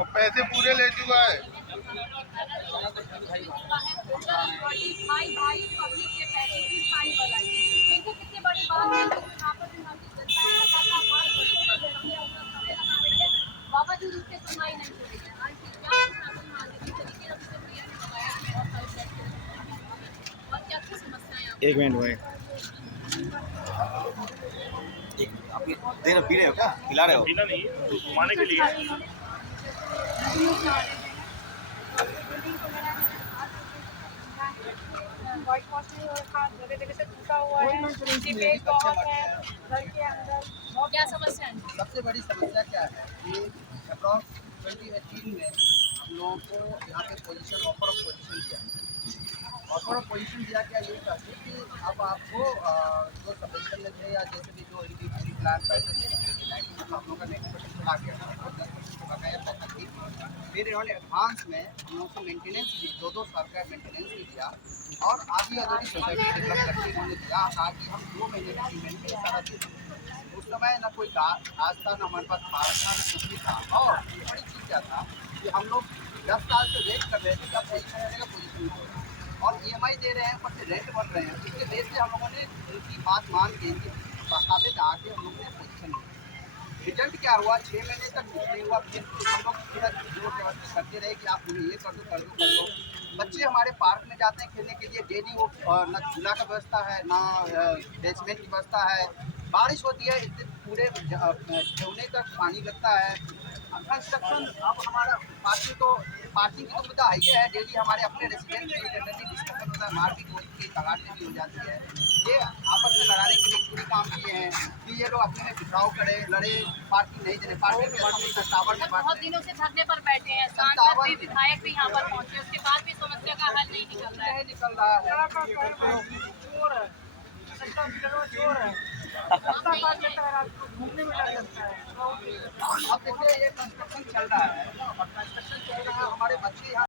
और पैसे पूरे ले चुका है। बावजूद उसके सुनवाई नहीं हो रही है। आंटी क्या शासन मान रही तरीके से उसे दिया नहीं लगाया और क्या क्या समस्याएं आप एक मिनट भाई, एक आप ये दे रहे पी रहे हो क्या, पिला रहे हो? पीना नहीं है, तो घुमाने के लिए। व्हाइट वॉश नहीं हो रखा, जगह जगह से टूटा हुआ है, सीमेंट बहुत है घर के अंदर। क्या समस्या है? सबसे बड़ी समस्या क्या है कि अप्रॉक्स 2018 में हम लोगों को यहाँ पे पोजीशन ऑफर ऑफ पोजीशन दिया। ऑफर ऑफ पोजीशन दिया क्या ये कहते कि अब आपको जो सबमिशन में थे या जैसे भी जो इंडिविजुअली प्लान पैसे तो हम लोगों ने 10% ला के 10% बकाया पैसा दी। फिर इन्होंने एडवांस में हम लोगों को मेंटेनेंस भी 2-2 साल का मेंटेनेंस भी दिया और आधी अधूरी सोसाइटी डेवलप करके इन्होंने दिया ताकि हम 2 महीने का पेमेंट में सारा दे दें। उस समय ना कोई आज था ना हमारे पास पास था ना कुछ भी था। और बड़ी चीज़ क्या था कि हम लोग 10 साल से वेट कर रहे थे कि अब पोजीशन रहेगा पोजीशन में और EMI दे रहे हैं, ऊपर से रेंट बढ़ रहे हैं। इसके बेस से हम लोगों ने उनकी बात मान के बकायदे में आके हम लोगों ने पोजीशन लिया। रिजल्ट क्या हुआ, 6 महीने तक कुछ नहीं हुआ। फिर हम लोग पूरा जोर जबरदस्ती करते रहे कि आप ये कर दो कर दो कर दो। बच्चे हमारे पार्क में जाते हैं खेलने के लिए, डेली वो ना झूला का व्यवस्था है ना बेसमेंट की व्यवस्था है। बारिश होती है इतने पूरे ठेवने तक पानी लगता है। कंस्ट्रक्शन अब हमारा पार्किंग की तो मुद्दा है ही है। डेली हमारे अपने रेसिडेंट में जनरली डिस्कशन होता है, मारपीट होती है, तगाड़ने भी हो जाती है। ये आपस में लड़ाने के लिए पूरी काम किए हैं कि ये लोग अपने में बिछाव करे लड़े, पार्किंग नहीं देने। पार्किंग टावर में बहुत दिनों से धरने पर बैठे हैं, सांसद भी विधायक भी यहाँ पर पहुँचे, उसके बाद भी समस्या का हल नहीं निकल रहा है। नहीं निकल रहा है। चोर है, चोर है, घूमने में डर लगता है। अब देखिए ये कंस्ट्रक्शन चल रहा है और कंस्ट्रक्शन चल रहा है, हमारे बच्चे यहाँ